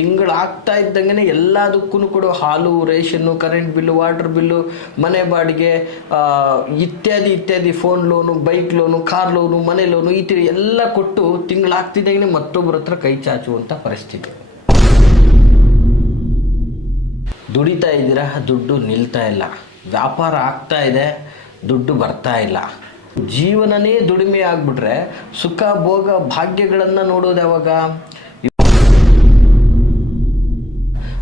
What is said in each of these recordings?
ತಿಂಗಳಾಗ್ತಾ ಇದ್ದಂಗೆ ಎಲ್ಲದಕ್ಕೂ ಕೂಡ ಹಾಲು, ration, current bill, water bill, ಮನೆ ಬಾಡಿಗೆ, ಇತ್ಯಾದಿ ಇತ್ಯಾದಿ, phone loan, bike loan, car loan, ಮನೆ ಲೋನು, ಈ ಥರ ಎಲ್ಲ ಕೊಟ್ಟು ತಿಂಗಳಾಗ್ತಿದ್ದಂಗೆ ಮತ್ತೊಬ್ಬರ ಹತ್ರ ಕೈ ಚಾಚುವಂಥ ಪರಿಸ್ಥಿತಿ. ದುಡಿತಾ ಇದ್ದೀರಾ, ದುಡ್ಡು ನಿಲ್ತಾ ಇಲ್ಲ. ವ್ಯಾಪಾರ ಆಗ್ತಾ ಇದೆ, ದುಡ್ಡು ಬರ್ತಾ ಇಲ್ಲ. ಜೀವನನೇ ದುಡಿಮೆ ಆಗ್ಬಿಟ್ರೆ ಸುಖ ಭೋಗ ಭಾಗ್ಯಗಳನ್ನು ನೋಡೋದು ಯಾವಾಗ?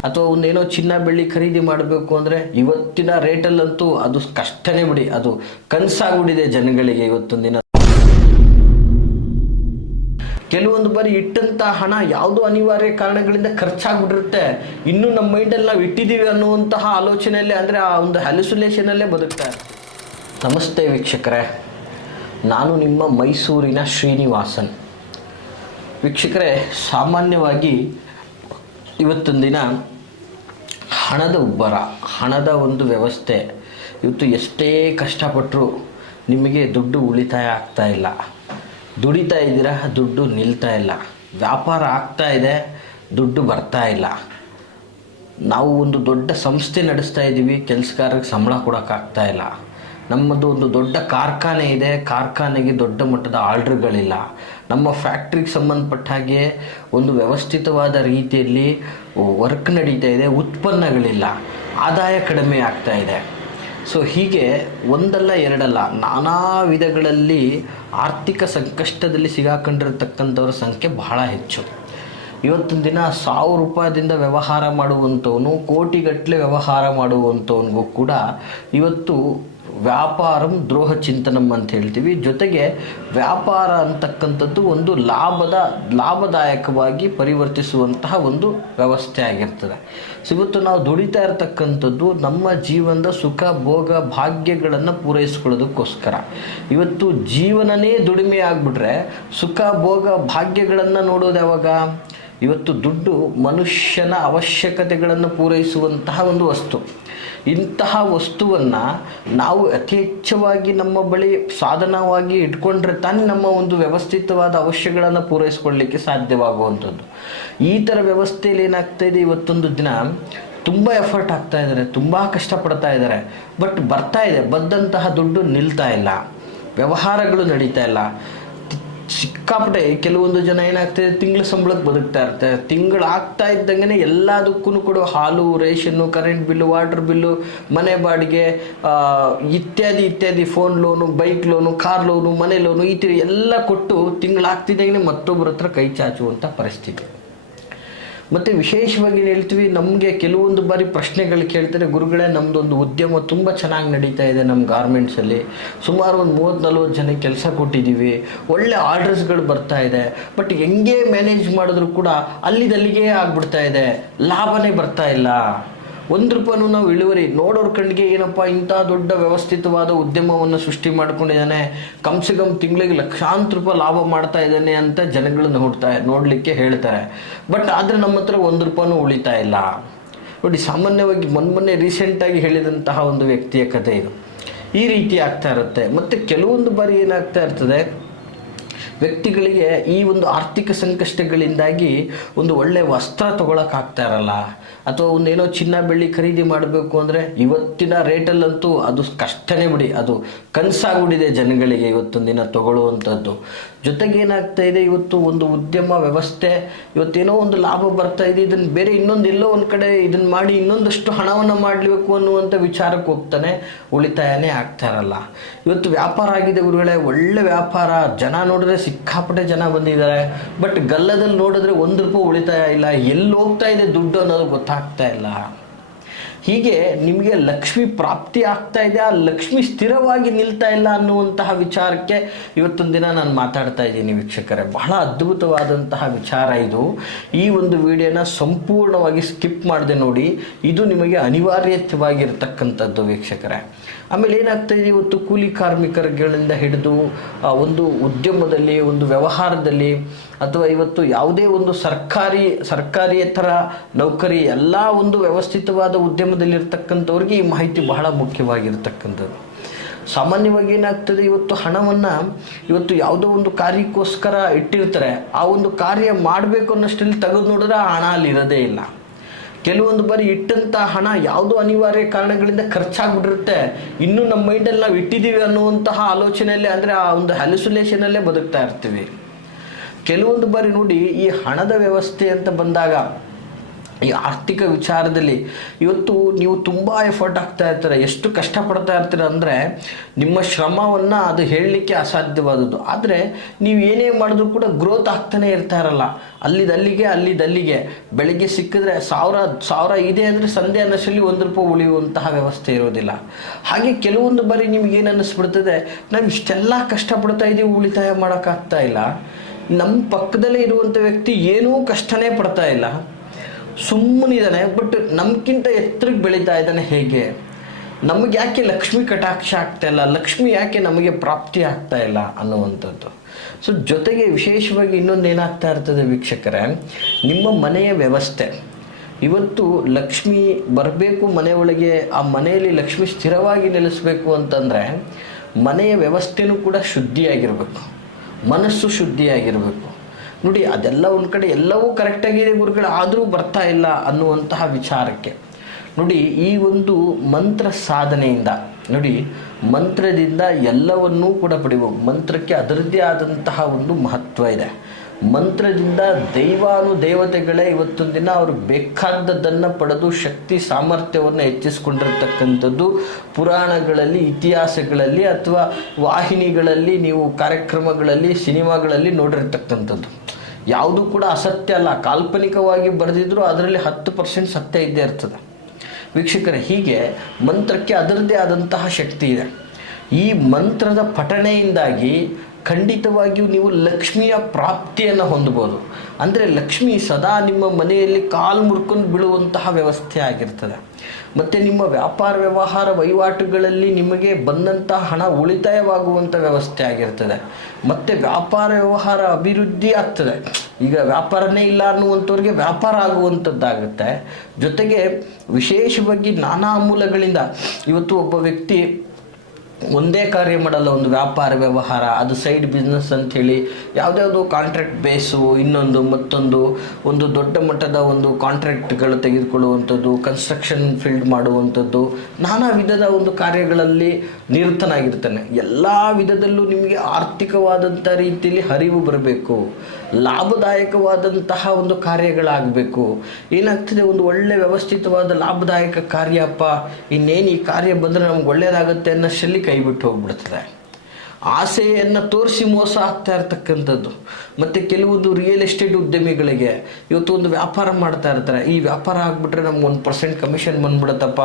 ಅಥವಾ ಒಂದೇನೋ ಚಿನ್ನ ಬೆಳ್ಳಿ ಖರೀದಿ ಮಾಡಬೇಕು ಅಂದರೆ ಇವತ್ತಿನ ರೇಟಲ್ಲಂತೂ ಅದು ಕಷ್ಟನೇ ಬಿಡಿ, ಅದು ಕನಸಾಗ್ಬಿಟ್ಟಿದೆ ಜನಗಳಿಗೆ ಇವತ್ತೊಂದು ದಿನ. ಕೆಲವೊಂದು ಬಾರಿ ಇಟ್ಟಂಥ ಹಣ ಯಾವುದೋ ಅನಿವಾರ್ಯ ಕಾರಣಗಳಿಂದ ಖರ್ಚಾಗ್ಬಿಟ್ಟಿರುತ್ತೆ. ಇನ್ನೂ ನಮ್ಮ ಮೈಂಡಲ್ಲಿ ನಾವು ಇಟ್ಟಿದ್ದೀವಿ ಅನ್ನುವಂತಹ ಆಲೋಚನೆಯಲ್ಲೇ, ಅಂದರೆ ಆ ಒಂದು ಹ್ಯಾಲುಸಿನೇಷನಲ್ಲೇ ಬದುಕ್ತಾರೆ. ನಮಸ್ತೆ ವೀಕ್ಷಕರೇ, ನಾನು ನಿಮ್ಮ ಮೈಸೂರಿನ ಶ್ರೀನಿವಾಸನ್. ವೀಕ್ಷಕರೇ, ಸಾಮಾನ್ಯವಾಗಿ ಇವತ್ತೊಂದು ದಿನ ಹಣದ ಉಬ್ಬರ, ಹಣದ ಒಂದು ವ್ಯವಸ್ಥೆ, ಇವತ್ತು ಎಷ್ಟೇ ಕಷ್ಟಪಟ್ಟರೂ ನಿಮಗೆ ದುಡ್ಡು ಉಳಿತಾಯ ಆಗ್ತಾ ಇಲ್ಲ. ದುಡಿತಾ ಇದ್ದೀರಾ, ದುಡ್ಡು ನಿಲ್ತಾ ಇಲ್ಲ. ವ್ಯಾಪಾರ ಆಗ್ತಾ ಇದೆ, ದುಡ್ಡು ಬರ್ತಾ ಇಲ್ಲ. ನಾವು ಒಂದು ದೊಡ್ಡ ಸಂಸ್ಥೆ ನಡೆಸ್ತಾ ಇದ್ದೀವಿ, ಕೆಲಸಗಾರರಿಗೆ ಸಂಬಳ ಕೊಡೋಕ್ಕಾಗ್ತಾ ಇಲ್ಲ. ನಮ್ಮದು ಒಂದು ದೊಡ್ಡ ಕಾರ್ಖಾನೆ ಇದೆ, ಕಾರ್ಖಾನೆಗೆ ದೊಡ್ಡ ಮಟ್ಟದ ಆರ್ಡ್ರ್ಗಳಿಲ್ಲ. ನಮ್ಮ ಫ್ಯಾಕ್ಟ್ರಿಗೆ ಸಂಬಂಧಪಟ್ಟ ಹಾಗೆ ಒಂದು ವ್ಯವಸ್ಥಿತವಾದ ರೀತಿಯಲ್ಲಿ ವರ್ಕ್ ನಡೀತಾ ಇದೆ, ಉತ್ಪನ್ನಗಳಿಲ್ಲ, ಆದಾಯ ಕಡಿಮೆ ಆಗ್ತಾ ಇದೆ. ಸೊ ಹೀಗೆ ಒಂದಲ್ಲ ಎರಡಲ್ಲ ನಾನಾ ವಿಧಗಳಲ್ಲಿ ಆರ್ಥಿಕ ಸಂಕಷ್ಟದಲ್ಲಿ ಸಿಗಾಕೊಂಡಿರತಕ್ಕಂಥವ್ರ ಸಂಖ್ಯೆ ಬಹಳ ಹೆಚ್ಚು. ಇವತ್ತಿನ ದಿನ 1000 ರೂಪಾಯಿದಿಂದ ವ್ಯವಹಾರ ಮಾಡುವಂಥವನು, ಕೋಟಿಗಟ್ಟಲೆ ವ್ಯವಹಾರ ಮಾಡುವಂಥವನಿಗೂ ಕೂಡ ಇವತ್ತು ವ್ಯಾಪಾರಂ ದ್ರೋಹ ಚಿಂತನಂ ಅಂತ ಹೇಳ್ತೀವಿ. ಜೊತೆಗೆ ವ್ಯಾಪಾರ ಅಂತಕ್ಕಂಥದ್ದು ಒಂದು ಲಾಭದಾಯಕವಾಗಿ ಪರಿವರ್ತಿಸುವಂತಹ ಒಂದು ವ್ಯವಸ್ಥೆ ಆಗಿರ್ತದೆ. ಸೊ ಇವತ್ತು ನಾವು ದುಡಿತಾ ಇರತಕ್ಕಂಥದ್ದು ನಮ್ಮ ಜೀವನದ ಸುಖ ಭೋಗ ಭಾಗ್ಯಗಳನ್ನು ಪೂರೈಸ್ಕೊಳ್ಳೋದಕ್ಕೋಸ್ಕರ. ಇವತ್ತು ಜೀವನನೇ ದುಡಿಮೆ ಆಗಿಬಿಟ್ರೆ ಸುಖ ಭೋಗ ಭಾಗ್ಯಗಳನ್ನು ನೋಡೋದು ಯಾವಾಗ? ಇವತ್ತು ದುಡ್ಡು ಮನುಷ್ಯನ ಅವಶ್ಯಕತೆಗಳನ್ನು ಪೂರೈಸುವಂತಹ ಒಂದು ವಸ್ತು. ಇಂತಹ ವಸ್ತುವನ್ನು ನಾವು ಅತಿ ಹೆಚ್ಚವಾಗಿ ನಮ್ಮ ಬಳಿ ಸಾಧನವಾಗಿ ಇಟ್ಕೊಂಡ್ರೆ ತಾನೇ ನಮ್ಮ ಒಂದು ವ್ಯವಸ್ಥಿತವಾದ ಅವಶ್ಯಗಳನ್ನು ಪೂರೈಸ್ಕೊಳ್ಳಲಿಕ್ಕೆ ಸಾಧ್ಯವಾಗುವಂಥದ್ದು. ಈ ಥರ ವ್ಯವಸ್ಥೆಯಲ್ಲಿ ಏನಾಗ್ತಾಯಿದೆ, ಇವತ್ತೊಂದು ದಿನ ತುಂಬ ಎಫರ್ಟ್ ಆಗ್ತಾ ಇದ್ದಾರೆ, ತುಂಬ ಕಷ್ಟಪಡ್ತಾ ಇದ್ದಾರೆ, ಬಟ್ ಬರ್ತಾ ಇದೆ, ಬಂದಂತಹ ದುಡ್ಡು ನಿಲ್ತಾ ಇಲ್ಲ, ವ್ಯವಹಾರಗಳು ನಡೀತಾ ಇಲ್ಲ. ಸಿಕ್ಕಾಪಟ್ಟೆ ಕೆಲವೊಂದು ಜನ ಏನಾಗ್ತದೆ, ತಿಂಗಳ ಸಂಬಳಕ್ಕೆ ಬದುಕ್ತಾ ಇರ್ತಾರೆ. ತಿಂಗಳಾಗ್ತಾ ಇದ್ದಂಗೆ ಎಲ್ಲದಕ್ಕೂ ಕೂಡ ಹಾಲು, ration, current bill, water bill, ಮನೆ ಬಾಡಿಗೆ, ಇತ್ಯಾದಿ ಇತ್ಯಾದಿ, phone loan, bike loan, car loan, ಮನೆ ಲೋನು, ಈ ಥರ ಎಲ್ಲ ಕೊಟ್ಟು ತಿಂಗಳಾಗ್ತಿದ್ದಂಗೆ ಮತ್ತೊಬ್ಬರ ಹತ್ರ ಕೈ ಚಾಚುವಂಥ ಪರಿಸ್ಥಿತಿ. ಮತ್ತು ವಿಶೇಷವಾಗಿ ಹೇಳ್ತೀವಿ, ನಮಗೆ ಕೆಲವೊಂದು ಬಾರಿ ಪ್ರಶ್ನೆಗಳು ಕೇಳ್ತಾರೆ, ಗುರುಗಳೇ ನಮ್ಮದೊಂದು ಉದ್ಯಮ ತುಂಬ ಚೆನ್ನಾಗಿ ನಡೀತಾ ಇದೆ, ನಮ್ಮ ಗಾರ್ಮೆಂಟ್ಸಲ್ಲಿ ಸುಮಾರು ಒಂದು 30-40 ಜನ ಕೆಲಸ ಕೊಟ್ಟಿದ್ದೀವಿ, ಒಳ್ಳೆ ಆರ್ಡರ್ಸ್ಗಳು ಬರ್ತಾ ಇದೆ, ಬಟ್ ಹೆಂಗೆ ಮ್ಯಾನೇಜ್ ಮಾಡಿದ್ರು ಕೂಡ ಅಲ್ಲಿಗೆ ಆಗ್ಬಿಡ್ತಾ ಇದೆ, ಲಾಭನೇ ಬರ್ತಾ ಇಲ್ಲ. 1 ರೂಪಾಯಿನೂ ನಾವು ಇಳುವರಿ ನೋಡೋರ ಕಣ್ಣಿಗೆ ಏನಪ್ಪ ಇಂಥ ದೊಡ್ಡ ವ್ಯವಸ್ಥಿತವಾದ ಉದ್ಯಮವನ್ನು ಸೃಷ್ಟಿ ಮಾಡ್ಕೊಂಡಿದ್ದಾನೆ, ಕಮ್ಸೆ ಕಮ್ ತಿಂಗಳಿಗೆ ಲಕ್ಷಾಂತರ ರೂಪಾಯಿ ಲಾಭ ಮಾಡ್ತಾ ಇದ್ದಾನೆ ಅಂತ ಜನಗಳು ನೋಡಲಿಕ್ಕೆ ಹೇಳ್ತಾರೆ. ಬಟ್ ಆದರೆ ನಮ್ಮ ಹತ್ರ 1 ರೂಪಾಯಿನೂ ಉಳಿತಾ ಇಲ್ಲ. ನೋಡಿ, ಸಾಮಾನ್ಯವಾಗಿ ಮೊನ್ನೆ ರೀಸೆಂಟಾಗಿ ಹೇಳಿದಂತಹ ಒಂದು ವ್ಯಕ್ತಿಯ ಕಥೆ ಇದು. ಈ ರೀತಿ ಆಗ್ತಾ ಇರುತ್ತೆ. ಮತ್ತು ಕೆಲವೊಂದು ಬಾರಿ ಏನಾಗ್ತಾ ಇರ್ತದೆ, ವ್ಯಕ್ತಿಗಳಿಗೆ ಈ ಒಂದು ಆರ್ಥಿಕ ಸಂಕಷ್ಟಗಳಿಂದಾಗಿ ಒಂದು ಒಳ್ಳೆಯ ವಸ್ತ್ರ ತೊಗೊಳಕ್ಕಾಗ್ತಾ ಇರಲ್ಲ, ಅಥವಾ ಒಂದೇನೋ ಚಿನ್ನ ಬೆಳ್ಳಿ ಖರೀದಿ ಮಾಡಬೇಕು ಅಂದರೆ ಇವತ್ತಿನ ರೇಟಲ್ಲಂತೂ ಅದು ಕಷ್ಟನೇ ಬಿಡಿ, ಅದು ಕನಸಾಗ್ಬಿಟ್ಟಿದೆ ಜನಗಳಿಗೆ ಇವತ್ತೊಂದು ದಿನ ತೊಗೊಳ್ಳುವಂಥದ್ದು. ಜೊತೆಗೆ ಏನಾಗ್ತಾ ಇದೆ, ಇವತ್ತು ಒಂದು ಉದ್ಯಮ ವ್ಯವಸ್ಥೆ, ಇವತ್ತೇನೋ ಒಂದು ಲಾಭ ಬರ್ತಾ ಇದೆ, ಇದನ್ನು ಬೇರೆ ಎಲ್ಲೋ ಒಂದು ಕಡೆ ಇದನ್ನು ಮಾಡಿ ಇನ್ನೊಂದಷ್ಟು ಹಣವನ್ನು ಮಾಡಬೇಕು ಅನ್ನುವಂಥ ವಿಚಾರಕ್ಕೆ ಹೋಗ್ತಾನೆ, ಉಳಿತಾಯನೇ ಆಗ್ತಾ ಇರಲ್ಲ. ಇವತ್ತು ವ್ಯಾಪಾರ ಆಗಿದೆ ಗುರುಗಳೇ, ಒಳ್ಳೆ ವ್ಯಾಪಾರ, ಜನ ನೋಡಿದ್ರೆ ಸಿಕ್ಕಾಪಟ್ಟೆ ಜನ ಬಂದಿದ್ದಾರೆ, ಬಟ್ ಗಲ್ಲದಲ್ಲಿ ನೋಡಿದ್ರೆ 1 ರೂಪಾಯಿ ಉಳಿತಾಯ ಇಲ್ಲ, ಎಲ್ಲಿ ಹೋಗ್ತಾ ಇದೆ ದುಡ್ಡು ಅನ್ನೋದು ಗೊತ್ತಾಗ್ತಾ ಇಲ್ಲ. ಹೀಗೆ ನಿಮಗೆ ಲಕ್ಷ್ಮಿ ಪ್ರಾಪ್ತಿ ಆಗ್ತಾ ಇದೆ, ಆ ಲಕ್ಷ್ಮಿ ಸ್ಥಿರವಾಗಿ ನಿಲ್ತಾ ಇಲ್ಲ ಅನ್ನುವಂತಹ ವಿಚಾರಕ್ಕೆ ಇವತ್ತೊಂದು ದಿನ ನಾನು ಮಾತಾಡ್ತಾ ಇದ್ದೀನಿ ವೀಕ್ಷಕರೇ. ಬಹಳ ಅದ್ಭುತವಾದಂತಹ ವಿಚಾರ ಇದು. ಈ ಒಂದು ವಿಡಿಯೋನ ಸಂಪೂರ್ಣವಾಗಿ ಸ್ಕಿಪ್ ಮಾಡದೆ ನೋಡಿ, ಇದು ನಿಮಗೆ ಅನಿವಾರ್ಯವಾಗಿರ್ತಕ್ಕಂಥದ್ದು ವೀಕ್ಷಕರೇ. ಆಮೇಲೆ ಏನಾಗ್ತಾಯಿದೆ, ಇವತ್ತು ಕೂಲಿ ಕಾರ್ಮಿಕರುಗಳಿಂದ ಹಿಡಿದು ಒಂದು ಉದ್ಯಮದಲ್ಲಿ, ಒಂದು ವ್ಯವಹಾರದಲ್ಲಿ, ಅಥವಾ ಇವತ್ತು ಯಾವುದೇ ಒಂದು ಸರ್ಕಾರಿಯೇತರ ನೌಕರಿ, ಎಲ್ಲ ಒಂದು ವ್ಯವಸ್ಥಿತವಾದ ಉದ್ಯಮದಲ್ಲಿರ್ತಕ್ಕಂಥವ್ರಿಗೆ ಈ ಮಾಹಿತಿ ಬಹಳ ಮುಖ್ಯವಾಗಿರ್ತಕ್ಕಂಥದ್ದು. ಸಾಮಾನ್ಯವಾಗಿ ಏನಾಗ್ತದೆ, ಇವತ್ತು ಹಣವನ್ನು ಇವತ್ತು ಯಾವುದೋ ಒಂದು ಕಾರ್ಯಕ್ಕೋಸ್ಕರ ಇಟ್ಟಿರ್ತಾರೆ, ಆ ಒಂದು ಕಾರ್ಯ ಮಾಡಬೇಕು ಅನ್ನೋಷ್ಟರಲ್ಲಿ ತೆಗೆದು ನೋಡಿದ್ರೆ ಆ ಹಣ ಅಲ್ಲಿ ಇರೋದೇ ಇಲ್ಲ. ಕೆಲವೊಂದು ಬಾರಿ ಇಟ್ಟಂಥ ಹಣ ಯಾವುದೋ ಅನಿವಾರ್ಯ ಕಾರಣಗಳಿಂದ ಖರ್ಚಾಗ್ಬಿಟ್ಟಿರುತ್ತೆ, ಇನ್ನೂ ನಮ್ಮ ಮೈಂಡಲ್ಲಿ ನಾವು ಇಟ್ಟಿದ್ದೀವಿ ಅನ್ನುವಂತಹ ಆಲೋಚನೆಯಲ್ಲೇ, ಅಂದರೆ ಆ ಒಂದು ಹ್ಯಾಲುಸಿನೇಷನಲ್ಲೇ ಬದುಕ್ತಾ ಇರ್ತೀವಿ. ಕೆಲವೊಂದು ಬಾರಿ ನೋಡಿ, ಈ ಹಣದ ವ್ಯವಸ್ಥೆ ಅಂತ ಬಂದಾಗ, ಈ ಆರ್ಥಿಕ ವಿಚಾರದಲ್ಲಿ ಇವತ್ತು ನೀವು ತುಂಬ ಎಫರ್ಟ್ ಆಗ್ತಾ ಇರ್ತಾರೆ, ಎಷ್ಟು ಕಷ್ಟಪಡ್ತಾ ಇರ್ತೀರ ಅಂದರೆ ನಿಮ್ಮ ಶ್ರಮವನ್ನು ಅದು ಹೇಳಲಿಕ್ಕೆ ಅಸಾಧ್ಯವಾದದ್ದು. ಆದರೆ ನೀವು ಏನೇ ಮಾಡಿದ್ರೂ ಕೂಡ ಗ್ರೋತ್ ಆಗ್ತಾನೆ ಇರ್ತಾ ಇರಲ್ಲ, ಅಲ್ಲಿದ್ದಲ್ಲಿಗೆ ಬೆಳಗ್ಗೆ ಸಿಕ್ಕಿದ್ರೆ ಸಾವಿರ ಇದೆ ಅಂದರೆ ಸಂಧೆ ಅನ್ನೋಷ್ಟರಲ್ಲಿ ₹1 ಉಳಿಯುವಂತಹ ವ್ಯವಸ್ಥೆ ಇರೋದಿಲ್ಲ. ಹಾಗೆ ಕೆಲವೊಂದು ಬಾರಿ ನಿಮಗೇನು ಅನ್ನಿಸ್ಬಿಡ್ತದೆ, ನಾವು ಇಷ್ಟೆಲ್ಲ ಕಷ್ಟಪಡ್ತಾ ಇದ್ದೀವಿ, ಉಳಿತಾಯ ಮಾಡೋಕ್ಕಾಗ್ತಾ ಇಲ್ಲ. ನಮ್ಮ ಪಕ್ಕದಲ್ಲೇ ಇರುವಂಥ ವ್ಯಕ್ತಿ ಏನೂ ಕಷ್ಟನೇ ಪಡ್ತಾ ಇಲ್ಲ, ಸುಮ್ಮನಿದ್ದಾನೆ, ಬಟ್ ನಮ್ಗಿಂತ ಎತ್ತರಕ್ಕೆ ಬೆಳೀತಾ ಇದ್ದಾನೆ. ಹೇಗೆ? ನಮಗೆ ಯಾಕೆ ಲಕ್ಷ್ಮಿ ಕಟಾಕ್ಷ ಆಗ್ತಾ ಇಲ್ಲ, ಲಕ್ಷ್ಮಿ ಯಾಕೆ ನಮಗೆ ಪ್ರಾಪ್ತಿ ಆಗ್ತಾ ಇಲ್ಲ ಅನ್ನುವಂಥದ್ದು. ಸೊ ಜೊತೆಗೆ ವಿಶೇಷವಾಗಿ ಇನ್ನೊಂದು ಏನಾಗ್ತಾ ಇರ್ತದೆ ವೀಕ್ಷಕರೇ, ನಿಮ್ಮ ಮನೆಯ ವ್ಯವಸ್ಥೆ. ಇವತ್ತು ಲಕ್ಷ್ಮಿ ಬರಬೇಕು ಮನೆಯೊಳಗೆ, ಆ ಮನೆಯಲ್ಲಿ ಲಕ್ಷ್ಮಿ ಸ್ಥಿರವಾಗಿ ನೆಲೆಸಬೇಕು ಅಂತಂದರೆ ಮನೆಯ ವ್ಯವಸ್ಥೆನೂ ಕೂಡ ಶುದ್ಧಿಯಾಗಿರಬೇಕು, ಮನಸ್ಸು ಶುದ್ಧಿಯಾಗಿರಬೇಕು. ನೋಡಿ, ಅದೆಲ್ಲ ಒಂದು ಕಡೆ ಎಲ್ಲವೂ ಕರೆಕ್ಟಾಗಿದೆ ಗುರುಗಳು, ಆದರೂ ಬರ್ತಾ ಇಲ್ಲ ಅನ್ನುವಂತಹ ವಿಚಾರಕ್ಕೆ ನೋಡಿ, ಈ ಒಂದು ಮಂತ್ರ ಸಾಧನೆಯಿಂದ ನೋಡಿ, ಮಂತ್ರದಿಂದ ಎಲ್ಲವನ್ನೂ ಕೂಡ ಪಡಿಬೋದು. ಮಂತ್ರಕ್ಕೆ ಅದರದ್ದೇ ಆದಂತಹ ಒಂದು ಮಹತ್ವ ಇದೆ. ಮಂತ್ರದಿಂದ ದೇವತೆಗಳೇ ಇವತ್ತೊಂದು ದಿನ ಅವರು ಬೇಕಾದದ್ದನ್ನು ಪಡೆದು ಶಕ್ತಿ ಸಾಮರ್ಥ್ಯವನ್ನು ಹೆಚ್ಚಿಸ್ಕೊಂಡಿರ್ತಕ್ಕಂಥದ್ದು ಪುರಾಣಗಳಲ್ಲಿ, ಇತಿಹಾಸಗಳಲ್ಲಿ ಅಥವಾ ವಾಹಿನಿಗಳಲ್ಲಿ, ನೀವು ಕಾರ್ಯಕ್ರಮಗಳಲ್ಲಿ, ಸಿನಿಮಾಗಳಲ್ಲಿ ನೋಡಿರ್ತಕ್ಕಂಥದ್ದು. ಯಾವುದೂ ಕೂಡ ಅಸತ್ಯ ಅಲ್ಲ, ಕಾಲ್ಪನಿಕವಾಗಿ ಬರೆದಿದ್ರು ಅದರಲ್ಲಿ 10% ಸತ್ಯ ಇದ್ದೇ ಇರ್ತದೆ ವೀಕ್ಷಕರೇ. ಹೀಗೆ ಮಂತ್ರಕ್ಕೆ ಅದರದ್ದೇ ಆದಂತಹ ಶಕ್ತಿ ಇದೆ. ಈ ಮಂತ್ರದ ಪಠಣೆಯಿಂದಾಗಿ ಖಂಡಿತವಾಗಿಯೂ ನೀವು ಲಕ್ಷ್ಮಿಯ ಪ್ರಾಪ್ತಿಯನ್ನು ಹೊಂದಬಹುದು. ಅಂದರೆ ಲಕ್ಷ್ಮಿ ಸದಾ ನಿಮ್ಮ ಮನೆಯಲ್ಲಿ ಕಾಲು ಮುರ್ಕೊಂಡು ಬೀಳುವಂತಹ ವ್ಯವಸ್ಥೆ ಆಗಿರ್ತದೆ. ಮತ್ತು ನಿಮ್ಮ ವ್ಯಾಪಾರ ವ್ಯವಹಾರ ವಹಿವಾಟುಗಳಲ್ಲಿ ನಿಮಗೆ ಬಂದಂತಹ ಹಣ ಉಳಿತಾಯವಾಗುವಂಥ ವ್ಯವಸ್ಥೆ ಆಗಿರ್ತದೆ. ಮತ್ತು ವ್ಯಾಪಾರ ವ್ಯವಹಾರ ಅಭಿವೃದ್ಧಿ ಆಗ್ತದೆ. ಈಗ ವ್ಯಾಪಾರನೇ ಇಲ್ಲ ಅನ್ನುವಂಥವ್ರಿಗೆ ವ್ಯಾಪಾರ ಆಗುವಂಥದ್ದಾಗುತ್ತೆ. ಜೊತೆಗೆ ವಿಶೇಷವಾಗಿ ನಾನಾ ಮೂಲಗಳಿಂದ ಇವತ್ತು ಒಬ್ಬ ವ್ಯಕ್ತಿ ಒಂದೇ ಕಾರ್ಯ ಮಾಡಲ್ಲ, ಒಂದು ವ್ಯಾಪಾರ ವ್ಯವಹಾರ, ಅದು ಸೈಡ್ ಬಿಸ್ನೆಸ್ ಅಂಥೇಳಿ ಯಾವುದ್ಯಾವುದೋ ಕಾಂಟ್ರಾಕ್ಟ್ ಬೇಸು, ಇನ್ನೊಂದು ಮತ್ತೊಂದು ಒಂದು ದೊಡ್ಡ ಮಟ್ಟದ ಒಂದು ಕಾಂಟ್ರಾಕ್ಟ್ಗಳು ತೆಗೆದುಕೊಳ್ಳುವಂಥದ್ದು, ಕನ್ಸ್ಟ್ರಕ್ಷನ್ ಫೀಲ್ಡ್ ಮಾಡುವಂಥದ್ದು, ನಾನಾ ವಿಧದ ಒಂದು ಕಾರ್ಯಗಳಲ್ಲಿ ನಿರತನಾಗಿರ್ತಾನೆ. ಎಲ್ಲ ವಿಧದಲ್ಲೂ ನಿಮಗೆ ಆರ್ಥಿಕವಾದಂಥ ರೀತಿಯಲ್ಲಿ ಹರಿವು ಬರಬೇಕು, ಲಾಭದಾಯಕವಾದಂತಹ ಒಂದು ಕಾರ್ಯಗಳಾಗಬೇಕು. ಏನಾಗ್ತದೆ, ಒಂದು ಒಳ್ಳೆ ವ್ಯವಸ್ಥಿತವಾದ ಲಾಭದಾಯಕ ಕಾರ್ಯಪ್ಪ, ಇನ್ನೇನು ಈ ಕಾರ್ಯ ಬಂದರೆ ನಮ್ಗೆ ಒಳ್ಳೆಯದಾಗುತ್ತೆ ಅನ್ನೋಷ್ಟರಲ್ಲಿ ಕೈ ಬಿಟ್ಟು ಹೋಗ್ಬಿಡ್ತದೆ. ಆಸೆಯನ್ನು ತೋರಿಸಿ ಮೋಸ ಆಗ್ತಾ ಇರ್ತಕ್ಕಂಥದ್ದು. ಮತ್ತು ಕೆಲವೊಂದು ರಿಯಲ್ ಎಸ್ಟೇಟ್ ಉದ್ಯಮಿಗಳಿಗೆ ಇವತ್ತು ಒಂದು ವ್ಯಾಪಾರ ಮಾಡ್ತಾ ಇರ್ತಾರೆ, ಈ ವ್ಯಾಪಾರ ಆಗಿಬಿಟ್ರೆ ನಮ್ಗೆ 1% ಕಮಿಷನ್ ಬಂದ್ಬಿಡುತ್ತಪ್ಪ,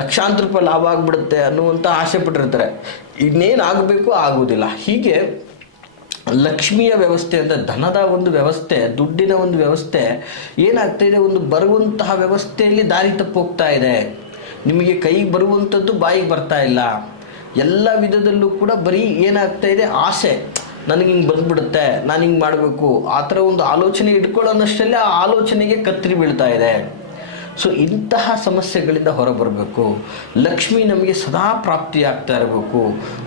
ಲಕ್ಷಾಂತರ ರೂಪಾಯಿ ಲಾಭ ಆಗಿಬಿಡುತ್ತೆ ಅನ್ನುವಂಥ ಆಸೆ ಪಟ್ಟಿರ್ತಾರೆ. ಇನ್ನೇನು ಆಗಬೇಕು ಆಗೋದಿಲ್ಲ. ಹೀಗೆ ಲಕ್ಷ್ಮಿಯ ವ್ಯವಸ್ಥೆ ಅಂದರೆ ಧನದ ಒಂದು ವ್ಯವಸ್ಥೆ, ದುಡ್ಡಿನ ಒಂದು ವ್ಯವಸ್ಥೆ ಏನಾಗ್ತಾ ಇದೆ, ಒಂದು ಬರುವಂತಹ ವ್ಯವಸ್ಥೆಯಲ್ಲಿ ದಾರಿ ತಪ್ಪೋಗ್ತಾ ಇದೆ. ನಿಮಗೆ ಕೈಗೆ ಬರುವಂಥದ್ದು ಬಾಯಿಗೆ ಬರ್ತಾ ಇಲ್ಲ. ಎಲ್ಲ ವಿಧದಲ್ಲೂ ಕೂಡ ಬರೀ ಏನಾಗ್ತಾ ಇದೆ, ಆಸೆ, ನನಗೆ ಹಿಂಗೆ ಬಂದ್ಬಿಡುತ್ತೆ, ನಾನು ಹಿಂಗೆ ಮಾಡಬೇಕು, ಆ ಥರ ಒಂದು ಆಲೋಚನೆ ಇಟ್ಕೊಳ್ಳೋನಷ್ಟಲ್ಲೇ ಆ ಆಲೋಚನೆಗೆ ಕತ್ತರಿ ಬೀಳ್ತಾ ಇದೆ. ಸೊ ಇಂತಹ ಸಮಸ್ಯೆಗಳಿಂದ ಹೊರಬರಬೇಕು. ಲಕ್ಷ್ಮಿ ನಮಗೆ ಸದಾ ಪ್ರಾಪ್ತಿಯಾಗ್ತಾ ಇರಬೇಕು.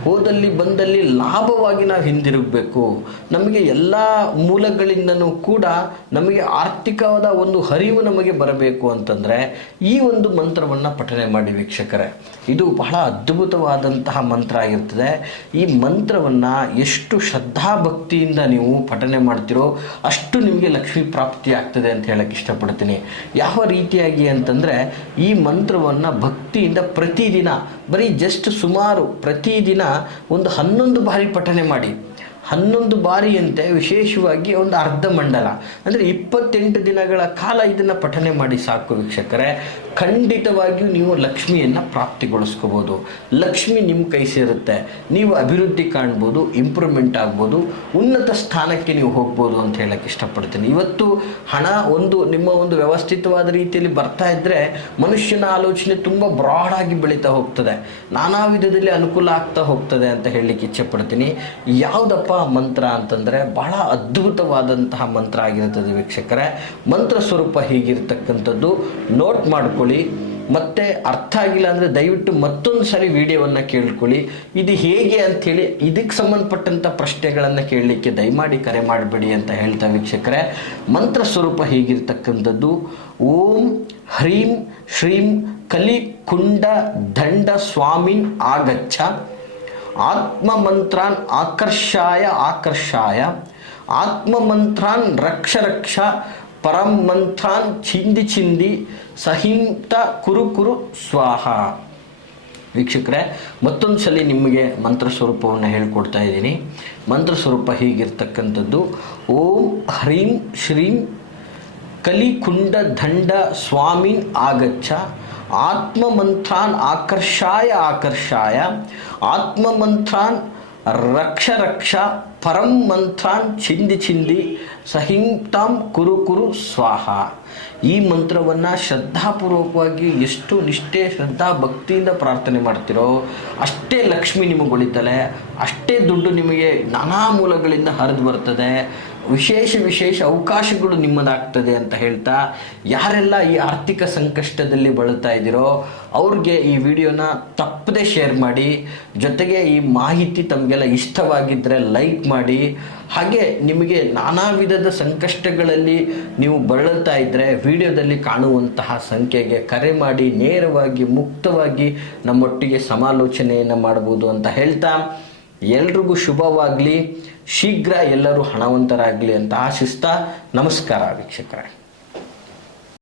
ಹೋದಲ್ಲಿ ಬಂದಲ್ಲಿ ಲಾಭವಾಗಿ ನಾವು ಹಿಂದಿರುಗಬೇಕು. ನಮಗೆ ಎಲ್ಲ ಮೂಲಗಳಿಂದನೂ ಕೂಡ ನಮಗೆ ಆರ್ಥಿಕವಾದ ಒಂದು ಹರಿವು ನಮಗೆ ಬರಬೇಕು ಅಂತಂದರೆ ಈ ಒಂದು ಮಂತ್ರವನ್ನು ಪಠನೆ ಮಾಡಿ ವೀಕ್ಷಕರೇ. ಇದು ಬಹಳ ಅದ್ಭುತವಾದಂತಹ ಮಂತ್ರ ಆಗಿರ್ತದೆ. ಈ ಮಂತ್ರವನ್ನು ಎಷ್ಟು ಶ್ರದ್ಧಾಭಕ್ತಿಯಿಂದ ನೀವು ಪಠನೆ ಮಾಡ್ತೀರೋ ಅಷ್ಟು ನಿಮಗೆ ಲಕ್ಷ್ಮೀ ಪ್ರಾಪ್ತಿ ಆಗ್ತದೆ ಅಂತ ಹೇಳಕ್ಕೆ ಇಷ್ಟಪಡ್ತೀನಿ. ಯಾವ ರೀತಿಯಾಗಿ ಅಂತಂದರೆ, ಈ ಮಂತ್ರವನ್ನು ಭಕ್ತಿಯಿಂದ ಪ್ರತಿದಿನ ಬರೀ ಜಸ್ಟ್ ಸುಮಾರು ಪ್ರತಿದಿನ ಒಂದು 11 ಬಾರಿ ಪಠನೆ ಮಾಡಿ. 11 ಬಾರಿಯಂತೆ ವಿಶೇಷವಾಗಿ ಒಂದು ಅರ್ಧ ಮಂಡಲ ಅಂದರೆ 28 ದಿನಗಳ ಕಾಲ ಇದನ್ನು ಪಠನೆ ಮಾಡಿ ಸಾಕು ವೀಕ್ಷಕರೇ. ಖಂಡಿತವಾಗಿಯೂ ನೀವು ಲಕ್ಷ್ಮಿಯನ್ನು ಪ್ರಾಪ್ತಿಗೊಳಿಸ್ಕೋಬೋದು. ಲಕ್ಷ್ಮಿ ನಿಮ್ಮ ಕೈ ಸೇರುತ್ತೆ, ನೀವು ಅಭಿವೃದ್ಧಿ ಕಾಣ್ಬೋದು, ಇಂಪ್ರೂವ್ಮೆಂಟ್ ಆಗ್ಬೋದು, ಉನ್ನತ ಸ್ಥಾನಕ್ಕೆ ನೀವು ಹೋಗ್ಬೋದು ಅಂತ ಹೇಳಕ್ಕೆ ಇಷ್ಟಪಡ್ತೀನಿ. ಇವತ್ತು ಹಣ ನಿಮ್ಮ ಒಂದು ವ್ಯವಸ್ಥಿತವಾದ ರೀತಿಯಲ್ಲಿ ಬರ್ತಾ ಇದ್ದರೆ ಮನುಷ್ಯನ ಆಲೋಚನೆ ತುಂಬ ಬ್ರಾಡಾಗಿ ಬೆಳೀತಾ ಹೋಗ್ತದೆ, ನಾನಾ ವಿಧದಲ್ಲಿ ಅನುಕೂಲ ಆಗ್ತಾ ಹೋಗ್ತದೆ ಅಂತ ಹೇಳಲಿಕ್ಕೆ ಇಚ್ಛೆಪಡ್ತೀನಿ. ಯಾವುದಪ್ಪ ಮಂತ್ರ ಅಂತಂದರೆ ಬಹಳ ಅದ್ಭುತವಾದಂತಹ ಮಂತ್ರ ಆಗಿರುತ್ತದೆ ವೀಕ್ಷಕರೇ. ಮಂತ್ರ ಸ್ವರೂಪ ಹೀಗಿರ್ತಕ್ಕಂಥದ್ದು ನೋಟ್ ಮಾಡ್ಕೊಳ್ಳಿ. ಮತ್ತೆ ಅರ್ಥ ಆಗಿಲ್ಲ ಅಂದರೆ ದಯವಿಟ್ಟು ಮತ್ತೊಂದು ಸರಿ ವಿಡಿಯೋವನ್ನು ಕೇಳ್ಕೊಳ್ಳಿ. ಇದು ಹೇಗೆ ಅಂಥೇಳಿ ಇದಕ್ಕೆ ಸಂಬಂಧಪಟ್ಟಂಥ ಪ್ರಶ್ನೆಗಳನ್ನು ಕೇಳಲಿಕ್ಕೆ ದಯಮಾಡಿ ಕರೆ ಮಾಡಬೇಡಿ ಅಂತ ಹೇಳ್ತಾ ವೀಕ್ಷಕರೇ, ಮಂತ್ರ ಸ್ವರೂಪ ಹೀಗಿರ್ತಕ್ಕಂಥದ್ದು: ಓಂ ಹ್ರೀಂ ಶ್ರೀಂ ಕಲಿಕುಂಡ ದಂಡ ಸ್ವಾಮಿನ್ ಆಗಚ್ಚ, ಆತ್ಮಮಂತ್ರಾನ್ ಆಕರ್ಷಾಯ ಆಕರ್ಷಾಯ, ಆತ್ಮಮಂತ್ರಾನ್ ರಕ್ಷ ರಕ್ಷ, ಪರಂ ಮಂತ್ರಾನ್ ಚಿಂದಿ ಚಿಂದಿ, ಸಹಿಂತ ಕುರು ಕುರು ಸ್ವಾಹ. ವೀಕ್ಷಕರೇ, ಮತ್ತೊಂದು ಸಲ ನಿಮಗೆ ಮಂತ್ರ ಸ್ವರೂಪವನ್ನು ಹೇಳ್ಕೊಡ್ತಾ ಇದ್ದೀನಿ. ಮಂತ್ರ ಸ್ವರೂಪ ಹೀಗಿರ್ತಕ್ಕಂಥದ್ದು: ಓಂ ಹ್ರೀಂ ಶ್ರೀಂ ಕಲಿಕುಂಡ ದಂಡ ಸ್ವಾಮಿನ್ ಆಗಚ್ಚ, ಆತ್ಮಮಂತ್ರಾನ್ ಆಕರ್ಷಾಯ ಆಕರ್ಷಾಯ, ಆತ್ಮಮಂತ್ರಾನ್ ರಕ್ಷ ರಕ್ಷ, ಪರಂ ಮಂತ್ರಾನ್ ಚಿಂದಿ ಚಿಂದಿ, ಸಹಿಂತಾಂ ಕುರು ಕುರು ಸ್ವಾಹ. ಈ ಮಂತ್ರವನ್ನು ಶ್ರದ್ಧಾಪೂರ್ವಕವಾಗಿ ಎಷ್ಟು ನಿಷ್ಠೆ ಶ್ರದ್ಧಾ ಭಕ್ತಿಯಿಂದ ಪ್ರಾರ್ಥನೆ ಮಾಡ್ತಿರೋ ಅಷ್ಟೇ ಲಕ್ಷ್ಮಿ ನಿಮಗೆ ಒಳಿತಾಳೆ, ಅಷ್ಟೇ ದುಡ್ಡು ನಿಮಗೆ ನಾನಾ ಮೂಲಗಳಿಂದ ಹರಿದು ಬರ್ತದೆ, ವಿಶೇಷ ಅವಕಾಶಗಳು ನಿಮ್ಮದಾಗ್ತದೆ ಅಂತ ಹೇಳ್ತಾ, ಯಾರೆಲ್ಲ ಈ ಆರ್ಥಿಕ ಸಂಕಷ್ಟದಲ್ಲಿ ಬಳಲ್ತಾ ಇದ್ದೀರೋ ಅವ್ರಿಗೆ ಈ ವಿಡಿಯೋನ ತಪ್ಪದೆ ಶೇರ್ ಮಾಡಿ. ಜೊತೆಗೆ ಈ ಮಾಹಿತಿ ತಮಗೆಲ್ಲ ಇಷ್ಟವಾಗಿದ್ದರೆ ಲೈಕ್ ಮಾಡಿ. ಹಾಗೆ ನಿಮಗೆ ನಾನಾ ವಿಧದ ಸಂಕಷ್ಟಗಳಲ್ಲಿ ನೀವು ಬಳಲ್ತಾ ಇದ್ದರೆ ವಿಡಿಯೋದಲ್ಲಿ ಕಾಣುವಂತಹ ಸಂಖ್ಯೆಗೆ ಕರೆ ಮಾಡಿ ನೇರವಾಗಿ ಮುಕ್ತವಾಗಿ ನಮ್ಮೊಟ್ಟಿಗೆ ಸಮಾಲೋಚನೆಯನ್ನು ಮಾಡ್ಬೋದು ಅಂತ ಹೇಳ್ತಾ, ಎಲ್ರಿಗೂ ಶುಭವಾಗಲಿ, ಶೀಘ್ರ ಎಲ್ಲರೂ ಹಣವಂತರಾಗಲಿ ಅಂತ ಆಶಿಸ್ತಾ ನಮಸ್ಕಾರ ವೀಕ್ಷಕರೇ.